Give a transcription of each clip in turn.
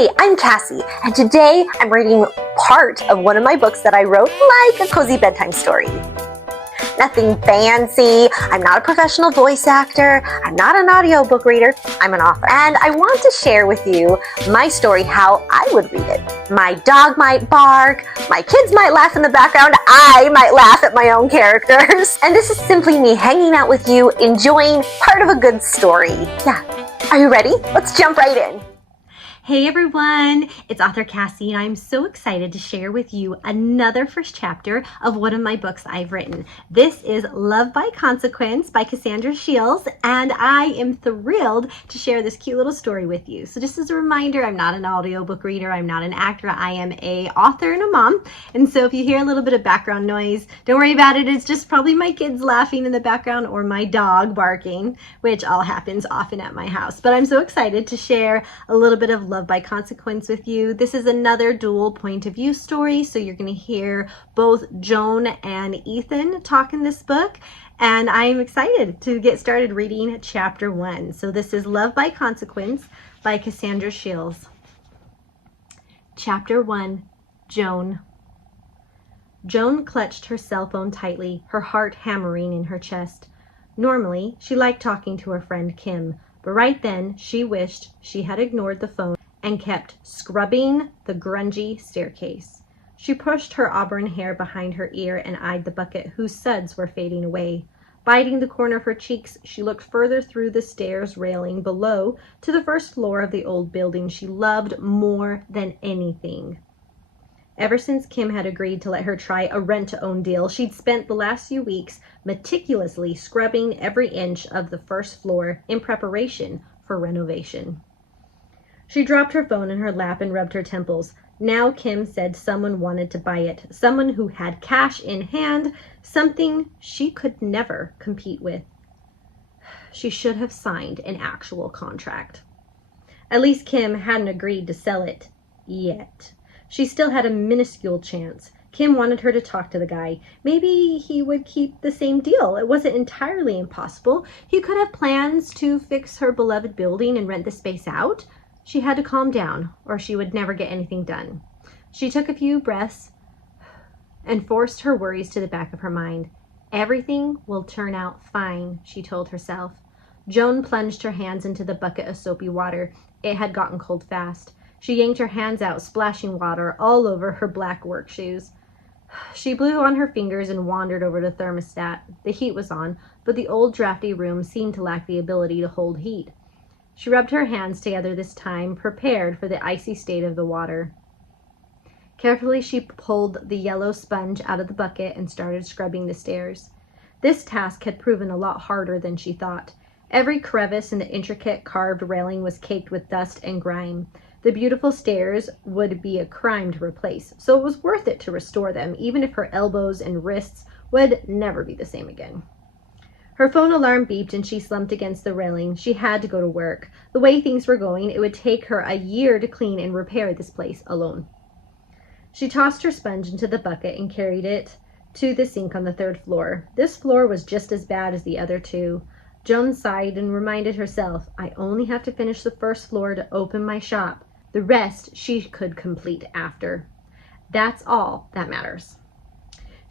Hey, I'm Cassie, and today I'm reading part of one of my books that I wrote like a cozy bedtime story. Nothing fancy, I'm not a professional voice actor, I'm not an audiobook reader, I'm an author. And I want to share with you my story how I would read it. My dog might bark, my kids might laugh in the background, I might laugh at my own characters. And this is simply me hanging out with you, enjoying part of a good story. Yeah, are you ready? Let's jump right in. Hey everyone, it's author Cassie, and I'm so excited to share with you another first chapter of one of my books I've written. This is Love by Consequence by Cassandra Shields, and I am thrilled to share this cute little story with you. So just as a reminder, I'm not an audiobook reader, I'm not an actor, I am an author and a mom, and so if you hear a little bit of background noise, don't worry about it. It's just probably my kids laughing in the background or my dog barking, which all happens often at my house. But I'm so excited to share a little bit of Love by Consequence with you. This is another dual point of view story, so you're going to hear both Joan and Ethan talk in this book, and I'm excited to get started reading chapter 1. So this is Love by Consequence by Cassandra Shields. Chapter 1, Joan. Joan clutched her cell phone tightly, her heart hammering in her chest. Normally, she liked talking to her friend Kim, but right then she wished she had ignored the phone and kept scrubbing the grungy staircase. She pushed her auburn hair behind her ear and eyed the bucket whose suds were fading away. Biting the corner of her cheeks, she looked further through the stairs railing below to the first floor of the old building she loved more than anything. Ever since Kim had agreed to let her try a rent-to-own deal, she'd spent the last few weeks meticulously scrubbing every inch of the first floor in preparation for renovation. She dropped her phone in her lap and rubbed her temples. Now Kim said someone wanted to buy it, someone who had cash in hand, something she could never compete with. She should have signed an actual contract. At least Kim hadn't agreed to sell it yet. She still had a minuscule chance. Kim wanted her to talk to the guy. Maybe he would keep the same deal. It wasn't entirely impossible. He could have plans to fix her beloved building and rent the space out. She had to calm down, or she would never get anything done. She took a few breaths and forced her worries to the back of her mind. Everything will turn out fine, she told herself. Joan plunged her hands into the bucket of soapy water. It had gotten cold fast. She yanked her hands out, splashing water all over her black work shoes. She blew on her fingers and wandered over to the thermostat. The heat was on, but the old drafty room seemed to lack the ability to hold heat. She rubbed her hands together this time, prepared for the icy state of the water. Carefully, she pulled the yellow sponge out of the bucket and started scrubbing the stairs. This task had proven a lot harder than she thought. Every crevice in the intricate carved railing was caked with dust and grime. The beautiful stairs would be a crime to replace, so it was worth it to restore them, even if her elbows and wrists would never be the same again. Her phone alarm beeped and she slumped against the railing. She had to go to work. The way things were going, it would take her a year to clean and repair this place alone. She tossed her sponge into the bucket and carried it to the sink on the third floor. This floor was just as bad as the other two. Joan sighed and reminded herself, I only have to finish the first floor to open my shop. The rest she could complete after. That's all that matters.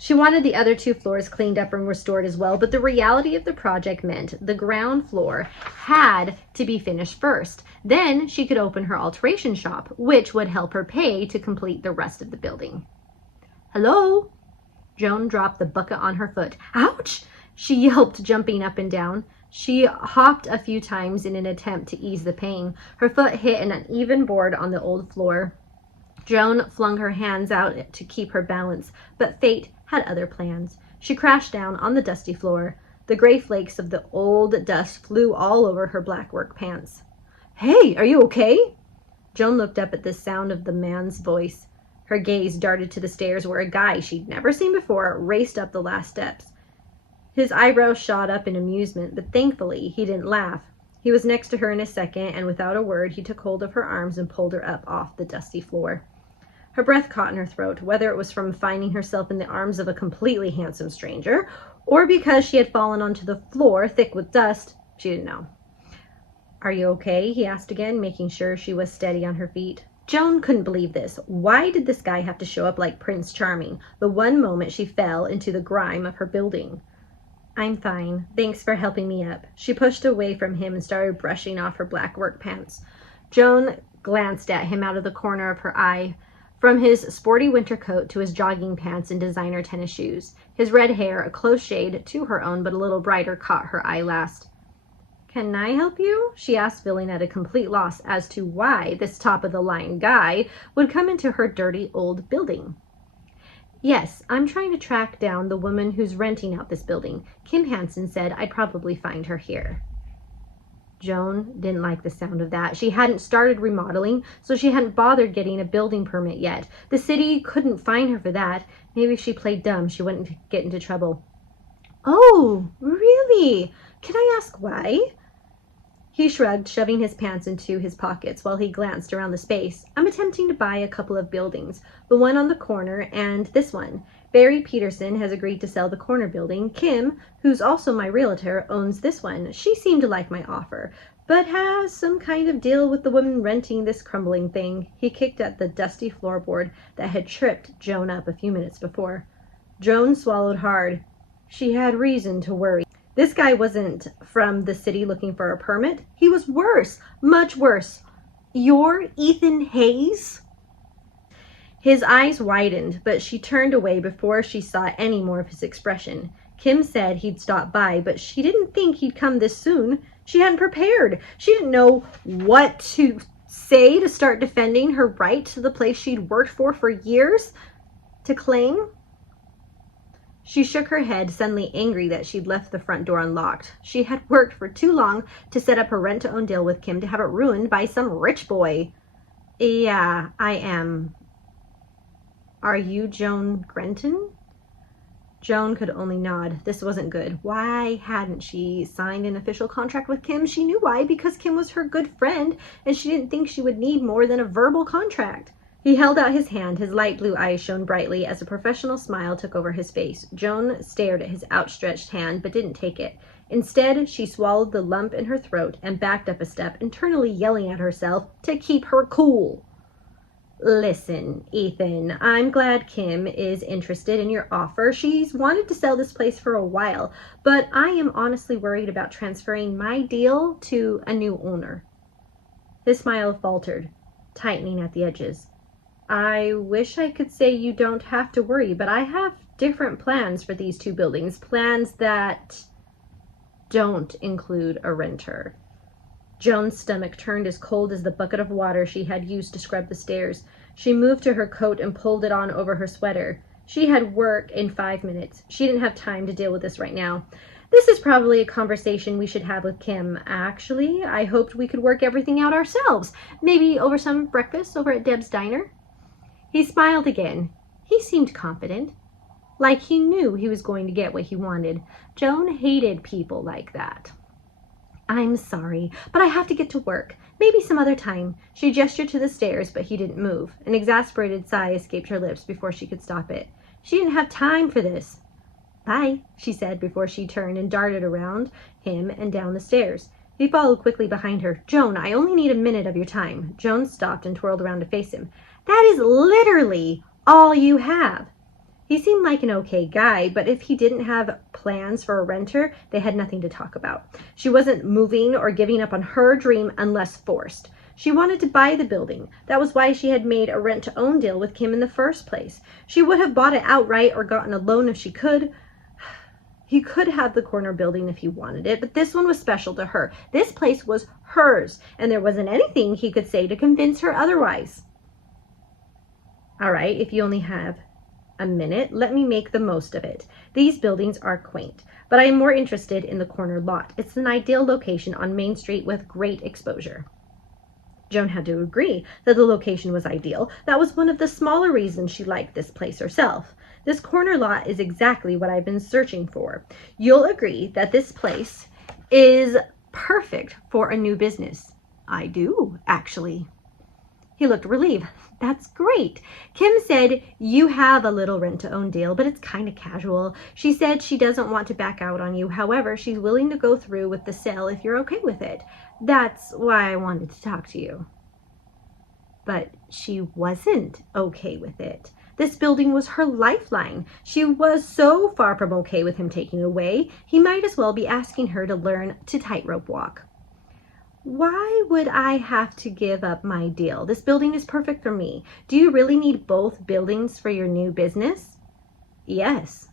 She wanted the other two floors cleaned up and restored as well, but the reality of the project meant the ground floor had to be finished first. Then she could open her alteration shop, which would help her pay to complete the rest of the building. Hello? Joan dropped the bucket on her foot. Ouch! She yelped, jumping up and down. She hopped a few times in an attempt to ease the pain. Her foot hit an uneven board on the old floor. Joan flung her hands out to keep her balance, but fate had other plans. She crashed down on the dusty floor. The gray flakes of the old dust flew all over her black work pants. Hey, are you okay? Joan looked up at the sound of the man's voice. Her gaze darted to the stairs where a guy she'd never seen before raced up the last steps. His eyebrows shot up in amusement, but thankfully he didn't laugh. He was next to her in a second, and without a word he took hold of her arms and pulled her up off the dusty floor. Her breath caught in her throat, whether it was from finding herself in the arms of a completely handsome stranger, or because she had fallen onto the floor thick with dust, she didn't know. Are you okay? He asked again, making sure she was steady on her feet. Joan couldn't believe this. Why did this guy have to show up like Prince Charming the one moment she fell into the grime of her building? I'm fine. Thanks for helping me up. She pushed away from him and started brushing off her black work pants. Joan glanced at him out of the corner of her eye. From his sporty winter coat to his jogging pants and designer tennis shoes. His red hair, a close shade to her own but a little brighter, caught her eye last. Can I help you? She asked, feeling at a complete loss as to why this top-of-the-line guy would come into her dirty old building. Yes, I'm trying to track down the woman who's renting out this building. Kim Hansen said I'd probably find her here. Joan didn't like the sound of that. She hadn't started remodeling, so she hadn't bothered getting a building permit yet. The city couldn't fine her for that. Maybe if she played dumb, she wouldn't get into trouble. Oh, really? Can I ask why? He shrugged, shoving his pants into his pockets while he glanced around the space. I'm attempting to buy a couple of buildings, the one on the corner and this one. Barry Peterson has agreed to sell the corner building. Kim, who's also my realtor, owns this one. She seemed to like my offer, but has some kind of deal with the woman renting this crumbling thing. He kicked at the dusty floorboard that had tripped Joan up a few minutes before. Joan swallowed hard. She had reason to worry. This guy wasn't from the city looking for a permit. He was worse, much worse. You're Ethan Hayes? His eyes widened, but she turned away before she saw any more of his expression. Kim said he'd stop by, but she didn't think he'd come this soon. She hadn't prepared. She didn't know what to say to start defending her right to the place she'd worked for years to claim. She shook her head, suddenly angry that she'd left the front door unlocked. She had worked for too long to set up her rent-to-own deal with Kim to have it ruined by some rich boy. Yeah, I am. Are you Joan Grenton? Joan could only nod. This wasn't good. Why hadn't she signed an official contract with Kim? She knew why, because Kim was her good friend, and she didn't think she would need more than a verbal contract. He held out his hand. His light blue eyes shone brightly as a professional smile took over his face. Joan stared at his outstretched hand, but didn't take it. Instead, she swallowed the lump in her throat and backed up a step, internally yelling at herself to keep her cool. Listen, Ethan, I'm glad Kim is interested in your offer. She's wanted to sell this place for a while, but I am honestly worried about transferring my deal to a new owner. His smile faltered, tightening at the edges. I wish I could say you don't have to worry, but I have different plans for these two buildings, plans that don't include a renter. Joan's stomach turned as cold as the bucket of water she had used to scrub the stairs. She moved to her coat and pulled it on over her sweater. She had work in 5 minutes. She didn't have time to deal with this right now. This is probably a conversation we should have with Kim. Actually, I hoped we could work everything out ourselves, maybe over some breakfast over at Deb's Diner. He smiled again. He seemed confident, like he knew he was going to get what he wanted. Joan hated people like that. I'm sorry, but I have to get to work. Maybe some other time. She gestured to the stairs, but he didn't move. An exasperated sigh escaped her lips before she could stop it. She didn't have time for this. Bye, she said before she turned and darted around him and down the stairs. He followed quickly behind her. Joan, I only need a minute of your time. Joan stopped and twirled around to face him. That is literally all you have. He seemed like an okay guy, but if he didn't have plans for a renter, they had nothing to talk about. She wasn't moving or giving up on her dream unless forced. She wanted to buy the building. That was why she had made a rent-to-own deal with Kim in the first place. She would have bought it outright or gotten a loan if she could. He could have the corner building if he wanted it, but this one was special to her. This place was hers, and there wasn't anything he could say to convince her otherwise. All right, if you only have a minute, let me make the most of it. These buildings are quaint, but I am more interested in the corner lot. It's an ideal location on Main Street with great exposure. Joan had to agree that the location was ideal. That was one of the smaller reasons she liked this place herself. This corner lot is exactly what I've been searching for. You'll agree that this place is perfect for a new business. I do, actually. He looked relieved. That's great. Kim said you have a little rent-to-own deal, but it's kind of casual. She said she doesn't want to back out on you. However, she's willing to go through with the sale if you're okay with it. That's why I wanted to talk to you. But she wasn't okay with it. This building was her lifeline. She was so far from okay with him taking it away, he might as well be asking her to learn to tightrope walk. Why would I have to give up my deal? This building is perfect for me. Do you really need both buildings for your new business? Yes.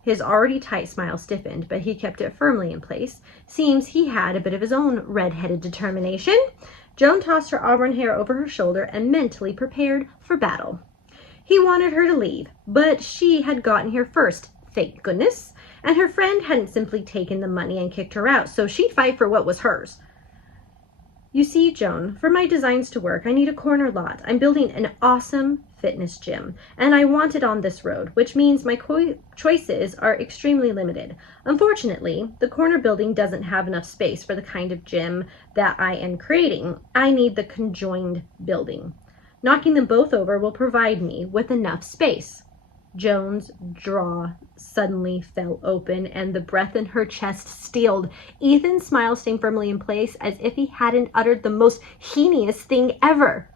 His already tight smile stiffened, but he kept it firmly in place. Seems he had a bit of his own red-headed determination. Joan tossed her auburn hair over her shoulder and mentally prepared for battle. He wanted her to leave, but she had gotten here first, thank goodness, and her friend hadn't simply taken the money and kicked her out, so she'd fight for what was hers. You see, Joan, for my designs to work, I need a corner lot. I'm building an awesome fitness gym, and I want it on this road, which means my choices are extremely limited. Unfortunately, the corner building doesn't have enough space for the kind of gym that I am creating. I need the conjoined building. Knocking them both over will provide me with enough space. Joan's jaw suddenly fell open and the breath in her chest steeled. Ethan's smile stayed firmly in place as if he hadn't uttered the most heinous thing ever.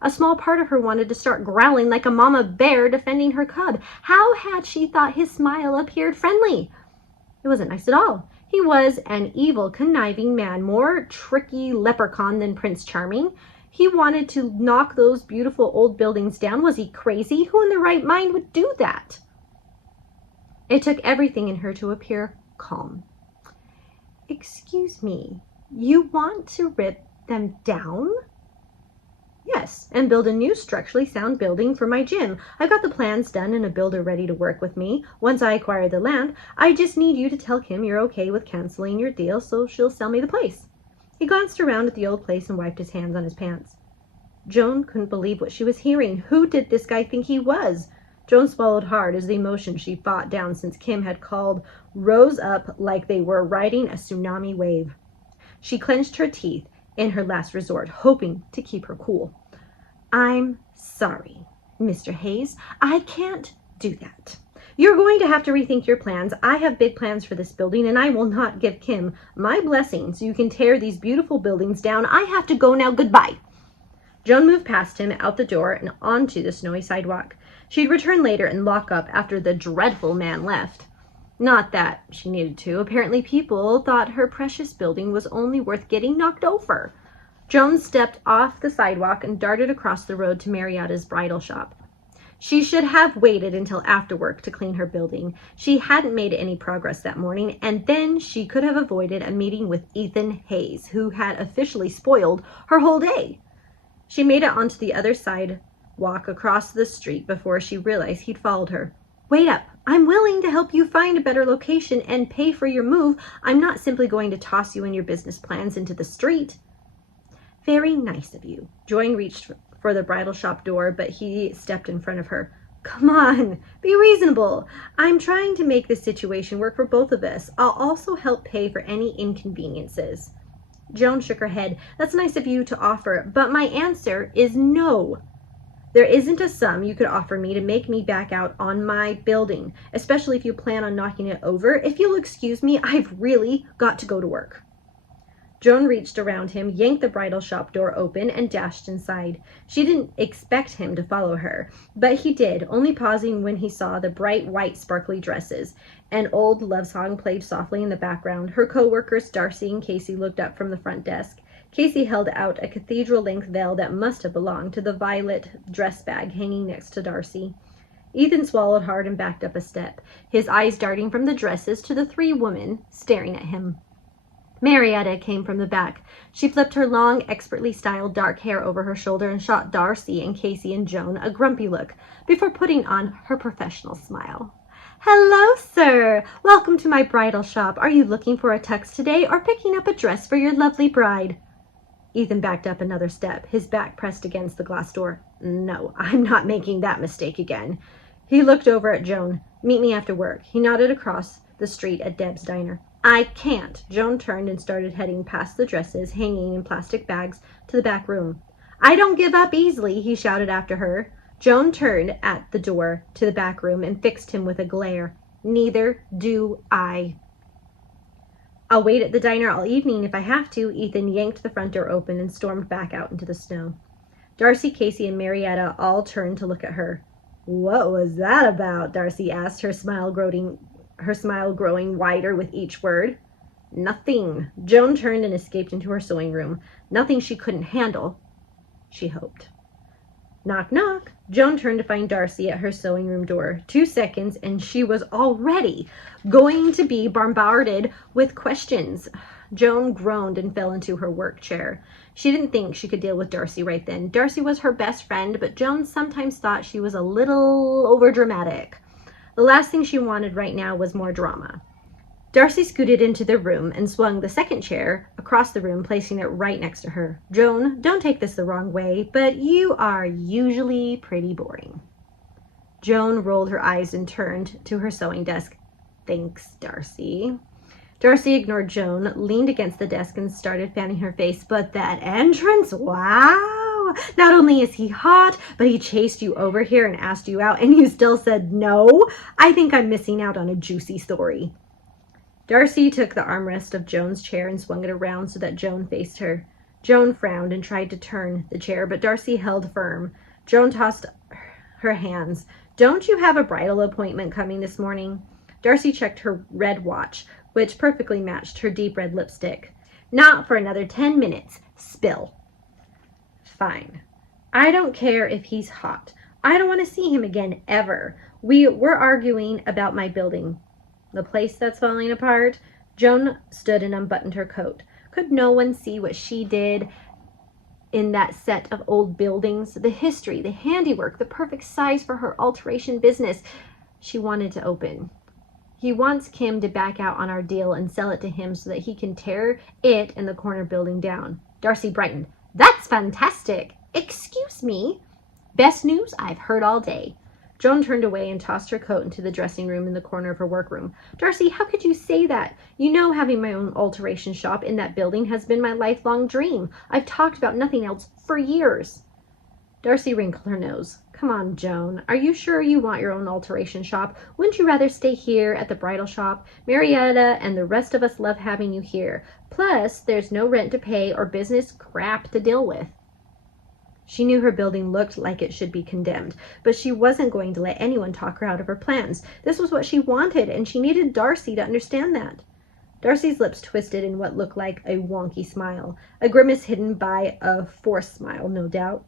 A small part of her wanted to start growling like a mama bear defending her cub. How had she thought his smile appeared friendly? It wasn't nice at all. He was an evil, conniving man, more tricky leprechaun than Prince Charming. He wanted to knock those beautiful old buildings down. Was he crazy? Who in their right mind would do that? It took everything in her to appear calm. Excuse me, you want to rip them down? Yes, and build a new structurally sound building for my gym. I've got the plans done and a builder ready to work with me. Once I acquire the land, I just need you to tell Kim you're okay with canceling your deal so she'll sell me the place. He glanced around at the old place and wiped his hands on his pants. Joan couldn't believe what she was hearing. Who did this guy think he was? Joan swallowed hard as the emotion she fought down since Kim had called rose up like they were riding a tsunami wave. She clenched her teeth in her last resort, hoping to keep her cool. I'm sorry, Mr. Hayes. I can't do that. You're going to have to rethink your plans. I have big plans for this building, and I will not give Kim my blessing so you can tear these beautiful buildings down. I have to go now. Goodbye. Joan moved past him, out the door, and onto the snowy sidewalk. She'd return later and lock up after the dreadful man left. Not that she needed to. Apparently people thought her precious building was only worth getting knocked over. Joan stepped off the sidewalk and darted across the road to Marietta's bridal shop. She should have waited until after work to clean her building. She hadn't made any progress that morning, and then she could have avoided a meeting with Ethan Hayes, who had officially spoiled her whole day. She made it onto the other side, walk across the street before she realized he'd followed her. Wait up. I'm willing to help you find a better location and pay for your move. I'm not simply going to toss you and your business plans into the street. Very nice of you. Joan reached for the bridal shop door, but he stepped in front of her. Come on, be reasonable. I'm trying to make this situation work for both of us. I'll also help pay for any inconveniences. Joan shook her head. That's nice of you to offer, but my answer is no. There isn't a sum you could offer me to make me back out on my building, especially if you plan on knocking it over. If you'll excuse me, I've really got to go to work. Joan reached around him, yanked the bridal shop door open, and dashed inside. She didn't expect him to follow her, but he did, only pausing when he saw the bright white sparkly dresses. An old love song played softly in the background. Her co-workers, Darcy and Cassie, looked up from the front desk. Cassie held out a cathedral-length veil that must have belonged to the violet dress bag hanging next to Darcy. Ethan swallowed hard and backed up a step, his eyes darting from the dresses to the three women staring at him. Marietta came from the back. She flipped her long, expertly styled dark hair over her shoulder and shot Darcy and Cassie and Joan a grumpy look before putting on her professional smile. Hello, sir. Welcome to my bridal shop. Are you looking for a tux today or picking up a dress for your lovely bride? Ethan backed up another step, his back pressed against the glass door. No, I'm not making that mistake again. He looked over at Joan. Meet me after work. He nodded across the street at Deb's diner. I can't. Joan turned and started heading past the dresses hanging in plastic bags to the back room. I don't give up easily, he shouted after her. Joan turned at the door to the back room and fixed him with a glare. Neither do I. I'll wait at the diner all evening if I have to. Ethan yanked the front door open and stormed back out into the snow. Darcy, Cassie, and Marietta all turned to look at her. "What was that about?" Darcy asked, her smile growing wider with each word. "Nothing." Joan turned and escaped into her sewing room. Nothing she couldn't handle, she hoped. Knock, knock. Joan turned to find Darcy at her sewing room door. 2 seconds, and she was already going to be bombarded with questions. Joan groaned and fell into her work chair. She didn't think she could deal with Darcy right then. Darcy was her best friend, but Joan sometimes thought she was a little overdramatic. The last thing she wanted right now was more drama. Darcy scooted into the room and swung the second chair across the room, placing it right next to her. "Joan, don't take this the wrong way, but you are usually pretty boring." Joan rolled her eyes and turned to her sewing desk. "Thanks, Darcy." Darcy ignored Joan, leaned against the desk, and started fanning her face. "But that entrance, wow! Not only is he hot, but he chased you over here and asked you out, and you still said no? I think I'm missing out on a juicy story." Darcy took the armrest of Joan's chair and swung it around so that Joan faced her. Joan frowned and tried to turn the chair, but Darcy held firm. Joan tossed her hands. "Don't you have a bridal appointment coming this morning?" Darcy checked her red watch, which perfectly matched her deep red lipstick. "Not for another 10 minutes. Spill." "Fine. I don't care if he's hot. I don't want to see him again, ever. We're arguing about my building. The place that's falling apart." Joan stood and unbuttoned her coat. Could no one see what she did in that set of old buildings? The history, the handiwork, the perfect size for her alteration business she wanted to open. "He wants Kim to back out on our deal and sell it to him so that he can tear it and the corner building down." Darcy brightened. "That's fantastic. Excuse me. Best news I've heard all day." Joan turned away and tossed her coat into the dressing room in the corner of her workroom. "Darcy, how could you say that? You know having my own alteration shop in that building has been my lifelong dream. I've talked about nothing else for years." Darcy wrinkled her nose. "Come on, Joan. Are you sure you want your own alteration shop? Wouldn't you rather stay here at the bridal shop? Marietta and the rest of us love having you here. Plus, there's no rent to pay or business crap to deal with." She knew her building looked like it should be condemned, but she wasn't going to let anyone talk her out of her plans. This was what she wanted, and she needed Darcy to understand that. Darcy's lips twisted in what looked like a wonky smile, a grimace hidden by a forced smile, no doubt.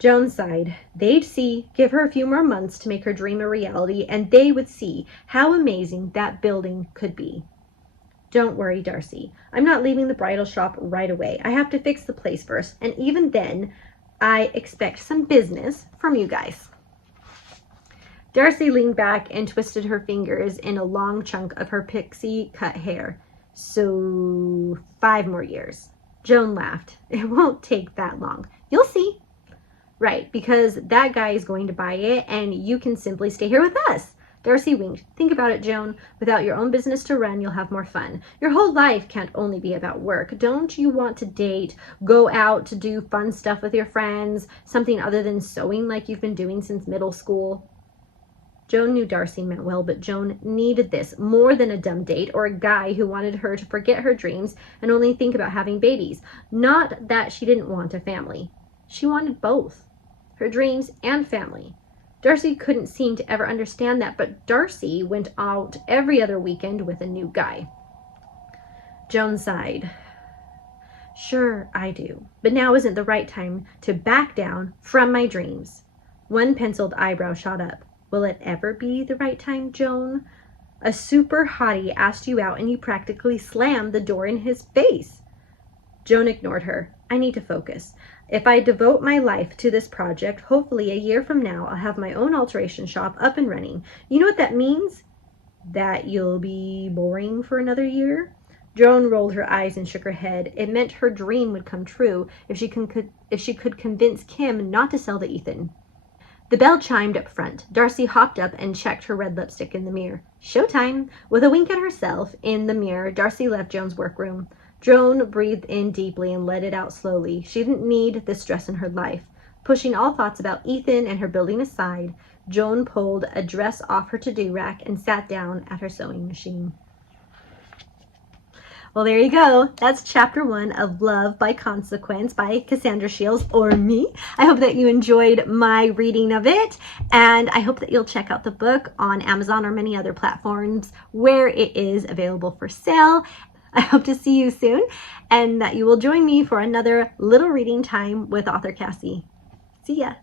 Joan sighed. They'd see. Give her a few more months to make her dream a reality, and they would see how amazing that building could be. "Don't worry, Darcy. I'm not leaving the bridal shop right away. I have to fix the place first, and even then, I expect some business from you guys." Darcy leaned back and twisted her fingers in a long chunk of her pixie-cut hair. "So 5 more years. Joan laughed. "It won't take that long. You'll see." "Right, because that guy is going to buy it, and you can simply stay here with us." Darcy winked. "Think about it, Joan. Without your own business to run, you'll have more fun. Your whole life can't only be about work. Don't you want to date, go out to do fun stuff with your friends, something other than sewing like you've been doing since middle school?" Joan knew Darcy meant well, but Joan needed this more than a dumb date or a guy who wanted her to forget her dreams and only think about having babies. Not that she didn't want a family. She wanted both, her dreams and family. Darcy couldn't seem to ever understand that, but Darcy went out every other weekend with a new guy. Joan sighed. "Sure, I do. But now isn't the right time to back down from my dreams." One penciled eyebrow shot up. "Will it ever be the right time, Joan? A super hottie asked you out and you practically slammed the door in his face." Joan ignored her. "I need to focus. If I devote my life to this project, hopefully a year from now, I'll have my own alteration shop up and running. You know what that means? That you'll be boring for another year?" Joan rolled her eyes and shook her head. It meant her dream would come true if she could convince Kim not to sell to Ethan. The bell chimed up front. Darcy hopped up and checked her red lipstick in the mirror. Showtime! With a wink at herself in the mirror, Darcy left Joan's workroom. Joan breathed in deeply and let it out slowly. She didn't need the stress in her life. Pushing all thoughts about Ethan and her building aside, Joan pulled a dress off her to-do rack and sat down at her sewing machine. Well, there you go. That's chapter 1 of Love by Consequence by Cassandra Shields, or me. I hope that you enjoyed my reading of it, and I hope that you'll check out the book on Amazon or many other platforms where it is available for sale. I hope to see you soon, and that you will join me for another little reading time with author Cassie. See ya.